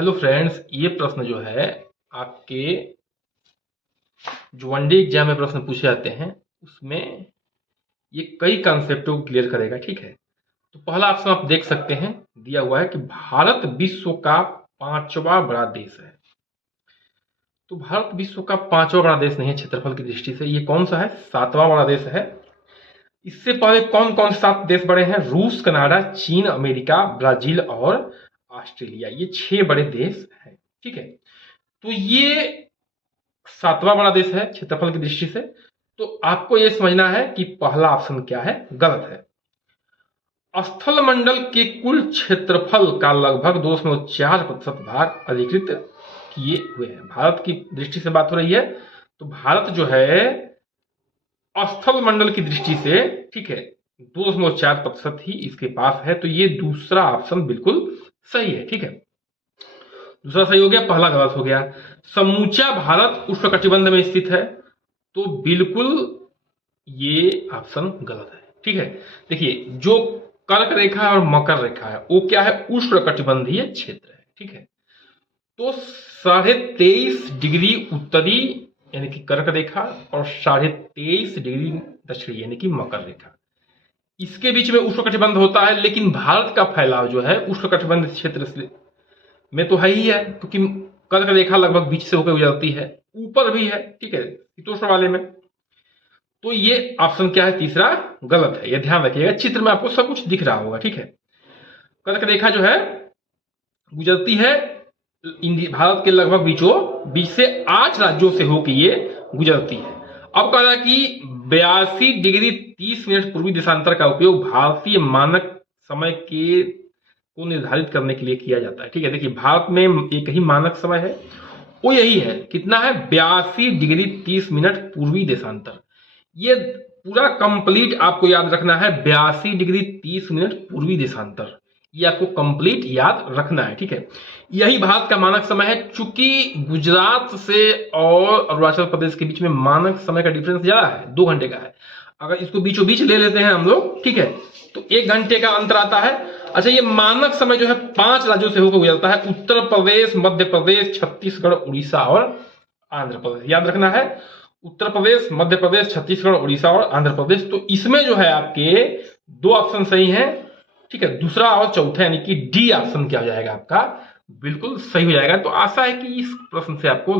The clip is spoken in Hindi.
हेलो फ्रेंड्स, ये प्रश्न जो है आपके जो वनडे एग्जाम में प्रश्न पूछे जाते हैं उसमें ये कई कंसेप्टों को क्लियर करेगा। ठीक है, तो पहला ऑप्शन आप देख सकते हैं, दिया हुआ है कि भारत विश्व का पांचवा बड़ा देश है। तो भारत विश्व का पांचवा बड़ा देश नहीं है क्षेत्रफल की दृष्टि से। ये कौन सा है? सातवां बड़ा देश है। इससे पहले कौन कौन से 7 देश बड़े हैं? रूस, कनाडा, चीन, अमेरिका, ब्राजील और ऑस्ट्रेलिया। ये 6 बड़े देश हैं। ठीक है, तो ये सातवां बड़ा देश है क्षेत्रफल की दृष्टि से। तो आपको यह समझना है कि पहला ऑप्शन क्या है? गलत है। स्थल मंडल के कुल क्षेत्रफल का लगभग 2.4% भाग अधिकृत किए हुए हैं। भारत की दृष्टि से बात हो रही है, तो भारत जो है स्थल मंडल की दृष्टि से, ठीक है, 2.4% ही इसके पास है। तो ये दूसरा ऑप्शन बिल्कुल सही है। ठीक है, दूसरा सही हो गया, पहला गलत हो गया। समूचा भारत उष्णकटिबंध में स्थित है, तो बिल्कुल ये ऑप्शन गलत है। ठीक है, देखिए जो कर्क रेखा और मकर रेखा है वो क्या है? उष्णकटिबंधीय क्षेत्र है। ठीक है, तो 23.5 डिग्री उत्तरी यानी कि कर्क रेखा और 23.5 डिग्री दक्षिणी यानी कि मकर रेखा, इसके बीच में उष्णकटिबंध होता है। लेकिन भारत का फैलाव जो है उष्णकटिबंध क्षेत्र में तो है ही है, क्योंकि कर्क रेखा लगभग बीच से होकर गुजरती है, ऊपर भी है। ठीक है, शीतोष्ण वाले में। तो ये ऑप्शन क्या है? तीसरा गलत है। ये ध्यान रखिएगा, चित्र में आपको सब कुछ दिख रहा होगा। ठीक है, कर्क रेखा जो है गुजरती है भारत के लगभग बीच से 8 राज्यों से होकर ये गुजरती है। अब कह रहा है कि 82 डिग्री 30 मिनट पूर्वी देशांतर का उपयोग भारतीय मानक समय के को निर्धारित करने के लिए किया जाता है। ठीक है, देखिए भारत में एक ही मानक समय है, वो यही है। कितना है? 82 डिग्री 30 मिनट पूर्वी देशांतर। ये पूरा कंप्लीट आपको याद रखना है, 82 डिग्री 30 मिनट पूर्वी देशांतर, ये आपको कंप्लीट याद रखना है। ठीक है, यही भारत का मानक समय है। चूंकि गुजरात से और अरुणाचल प्रदेश के बीच में मानक समय का डिफरेंस ज्यादा है, 2 घंटे का है। अगर इसको बीचों बीच ले लेते हैं हम लोग, ठीक है, तो 1 घंटे का अंतर आता है। अच्छा, ये मानक समय जो है 5 राज्यों से होकर गुजरता है, उत्तर प्रदेश, मध्य प्रदेश, छत्तीसगढ़, उड़ीसा और आंध्र प्रदेश। याद रखना है, उत्तर प्रदेश, मध्य प्रदेश, छत्तीसगढ़, उड़ीसा और आंध्र प्रदेश। तो इसमें जो है आपके 2 ऑप्शन सही हैं। ठीक है, दूसरा और चौथा यानी कि डी ऑप्शन क्या हो जाएगा आपका? बिल्कुल सही हो जाएगा। तो आशा है कि इस प्रश्न से आपको